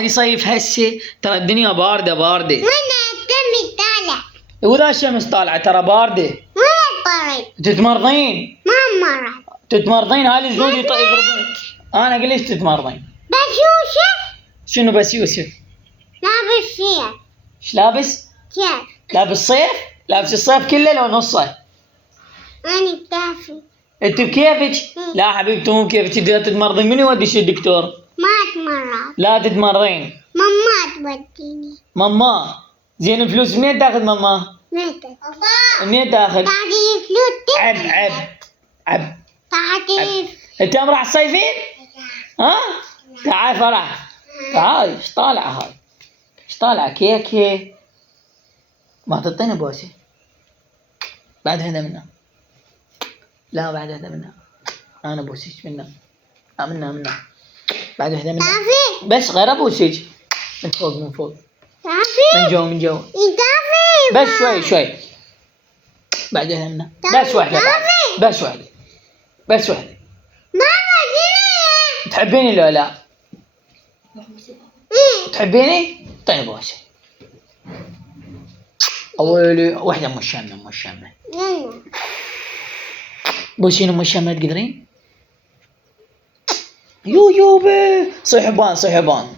الواحد يصيف هسه؟ ترى الدنيا باردة باردة. وانا الدم طالع. وإذا الشمس طالعة ترى باردة. وانا طالع. تتمرضين. ما مرض. تتمرضين هالي الزوج يضربون. أنا أقول ليش تتمرضين؟ بس يوسف شنو بس يوسف؟ لابس شيء. ايش لابس؟ كيف؟ لابس صيف؟ لابس الصيف كله لو نصه؟ أنا كافي. انت بكيفك؟ لا حبيبتي مو بكيفك، اذا تتمرضين من يوديش الدكتور؟ ما أتمرض. لا تتمرضين. ماما توديني. ماما زين الفلوس منين تاخذ ماما؟ متى؟ منين تاخذ؟ تعطيني فلوس. عب تعطيني. انت راح تصيفين؟ ها؟ تعال فرح. تعال ايش طالعه هاي؟ ايش طالعه كيكه؟ ما تعطينا بوسه؟ بعد هذا منها. لا بعد هذا منها. انا بوسيك منها. منها. بعد هذا منها. تعرفي؟ بس غير ابوسك. من فوق. تعرفي؟ من جوا. تعرفي؟ بس شوي. بعد هذا منها. بس واحدة. ماما جيني. تحبيني لو لا؟ تحبيني؟ طيب بوسه. أولي واحدة مشامة. يلا. بوسيني مشامة تقدرين؟ يوبي صيحبان.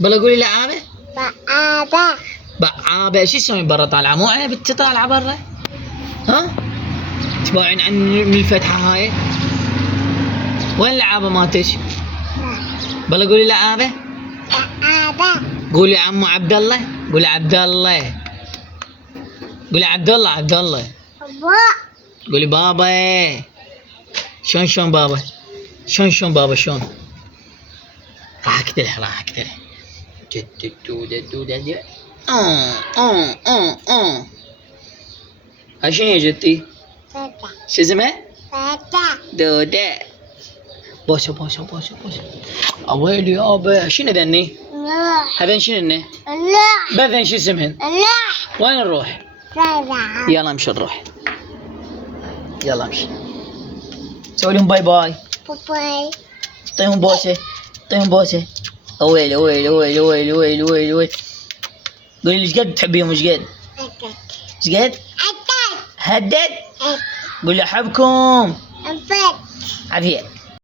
بلا قولي لعابة؟ بعابة شو تسوين برا طالعة؟ مو عيب انت طالعة برا؟ ها؟ تباعين عن من الفتحة هاي؟ وين لعابة مالتش؟ بلا قولي لعابة؟ قولي عمو عبد الله. قولي عبد الله. قولي بابا. شلون بابا؟ شلون بابا شلون؟ راح اقتلها. جد. هاي شنو يا جدتي؟ شو اسمها؟ دودة. بوسه. اويلي يابا شنو ذني؟ هذين شنو؟ بذن شو اسمهن؟ وين نروح؟ يلا امشي نروح. يلا امشي. سوي لهم باي. اعطيهم بوسه. اويلي. قولي لي ايش قد تحبيهم ايش قد؟ هدد. قولي احبكم. عافية.